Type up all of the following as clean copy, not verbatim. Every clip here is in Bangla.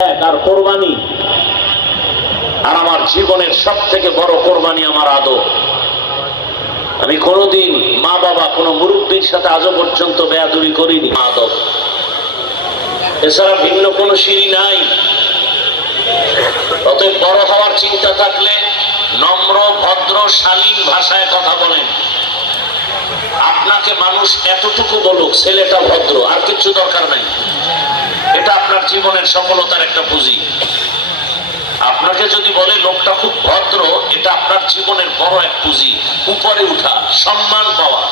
আর কোরবানি, আর আমার জীবনের সব থেকে বড় কোরবানি আমার আদব। আমি কোনোদিন মা বাবা কোনো মুরব্বীর সাথে আজও পর্যন্ত বেয়াদবি করিনি। আদব এছাড়া ভিন্ন কোনো সিঁড়ি নাই। অতএব বড় হওয়ার চিন্তা থাকলে নম্র ভদ্র শালীন ভাষায় কথা বলেন। আপনাকে মানুষ এতটুকু বলুক ছেলেটা ভদ্র, আর কিছু দরকার নাই। এটা আপনার জীবনের সফলতার একটা পুঁজি। আপনাকে যদি বলে লোকটা খুব ভদ্র, এটা আপনার জীবনের বড় এক পুঁজি। উপরে উঠা, সম্মান পাওয়া।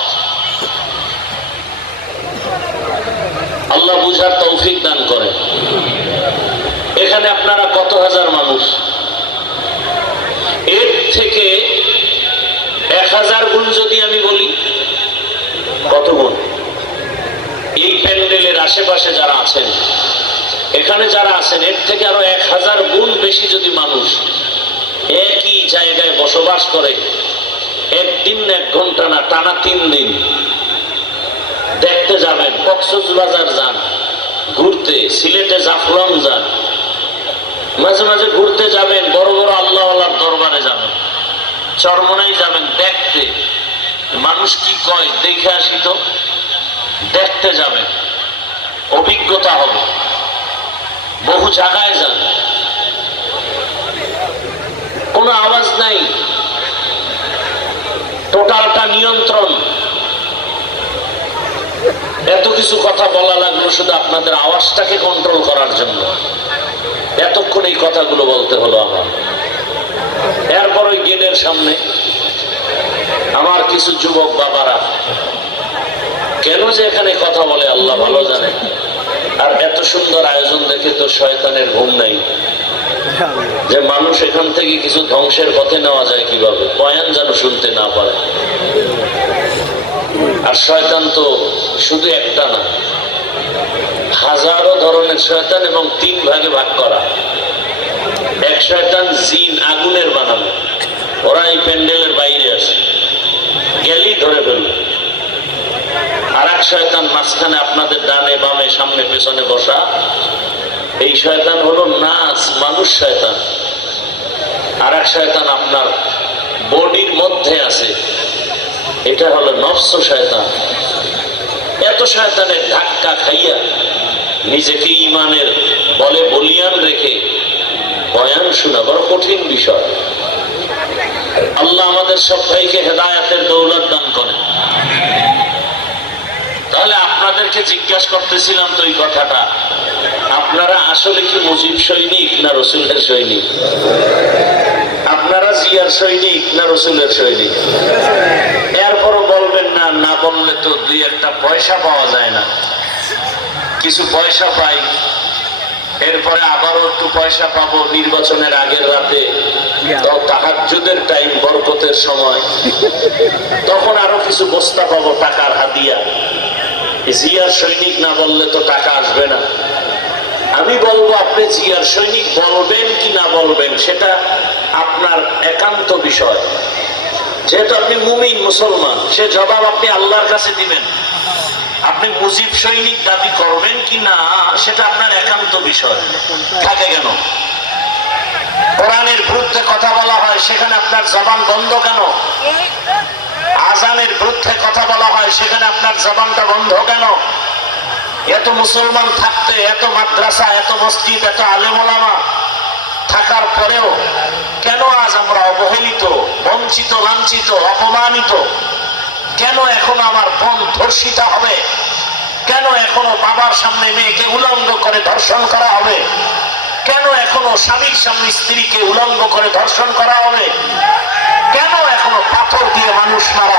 আল্লাহ বুঝার তৌফিক দান করে। এখানে আপনারা কত হাজার মানুষ, এর থেকে 1000 গুণ যদি আমি বলি, কত গুণ? এই প্যান্ডেলের আশেপাশে যারা আছেন, এখানে যারা আছেন, এর থেকে আরো 1000 গুণ বেশি যদি মানুষ একই জায়গায় বসবাস করে, একদিন 1 ঘন্টা না, টানা 3 দিন দেখতে যাবেন, কক্সবাজার যান ঘুরতে, সিলেটে জাফলং যান, মাঝে মাঝে ঘুরতে যাবেন, বড় বড় আল্লাহওয়ালার দরবারে যাবেন, চরমনাই যাবেন দেখতে, মানুষ কি কয় দেখে আসি তো। দেখতে যাবেন, অভিজ্ঞতা হবে। বহু জায়গায় যান, কোনো আওয়াজ নাই, টোটালটা নিয়ন্ত্রণ। এত কিছু কথা বলা লাগলো শুধু আপনাদের আওয়াজটাকে কন্ট্রোল করার জন্য। এতক্ষণ এই কথাগুলো বলতে হলো আমার। এরপর ওই গেটের সামনে আমার কিছু যুবক বাবারা কেন যে এখানে কথা বলে আল্লাহ ভালো জানে। আর এত সুন্দর আয়োজন দেখে তো শয়তানের ঘুম নাই, যে মানুষ এখান থেকে কিছু ধ্বংসের পথে নেওয়া যায় কিভাবে, বয়ান যেন শুনতে না পারে। আর শয়তান তো শুধু একটা না, হাজারো ধরনের শয়তান, এবং 3 ভাগে ভাগ করা। এক শয়তান জিন, আগুনের বানানো, ওরা এই প্যান্ডেলের বাইরে আসে, গেলি ধরে ফেলবে। আর এক শয়তান মাঝখানে আপনাদের ডানে বামে সামনে পেছনে বসা, এই শয়তান হলো নাস, মানুষ শয়তান। আর এক শয়তান আপনার বডির মধ্যে আছে, এটা হলো নফস শয়তান। এত শয়তানের ধাক্কা খাইয়া নিজেকে ইমানের বলে বলিয়ান রেখে বয়ান শোনা বড় কঠিন বিষয়। আল্লাহ আমাদের সব ভাইকে হেদায়েতের দৌলত দান করেন। তাহলে আপনাদেরকে জিজ্ঞাসা করতেছিলাম তো এই কথাটা, আপনারা আসলে কি মুজিব সৈনিক না রসুলের সৈনিক? আপনারা জিয়ার সৈনিক না রসুলের সৈনিক? এরপরও বলবেন না, না বললে তো 2-1 পয়সা পাওয়া যায় না। কিছু পয়সা পাই, এরপরে আবারও একটু পয়সা পাবো নির্বাচনের আগের রাতে, তাহাজ্জুদের টাইম, বরকতের সময়, তখন আরো কিছু বস্তা পাবো টাকার হাদিয়া। জিয়ার সৈনিক না বললে তো টাকা আসবে না। আমি বলবো, আপনি জিয়ার সৈনিক বলবেন কি না বলবেন সেটা আপনার একান্ত বিষয়। যেহেতু আপনি মুমিন মুসলমান, সে জবাব আপনি আল্লাহর কাছে দিবেন। আপনি মুজিব সৈনিক দাবি করবেন কি না সেটা আপনার একান্ত বিষয়। থাকে কেন? কোরআনের বিরুদ্ধে কথা বলা হয়, সেখানে আপনার জবান বন্ধ কেন? আযানের বিরুদ্ধে কথা বলা হয়, সেখানে আপনার জবানটা বন্ধ কেন? এত মুসলমান থাকতে, এত মাদ্রাসা, এত মসজিদ, এত আলেম ওলামা থাকার পরেও কেন আজ আমরা অবহেলিত, বঞ্চিত, লাঞ্ছিত, অপমানিত? কেন এখনো আমার বোন ধর্ষিতা হবে? কেন এখনো বাবার সামনে মেয়েকে উলঙ্গ করে ধর্ষণ করা হবে? কেন এখনো স্বামীর সামনে স্ত্রীকে উলঙ্গ করে ধর্ষণ করা হবে? কেন এখনো পাথর দিয়ে মানুষ মারা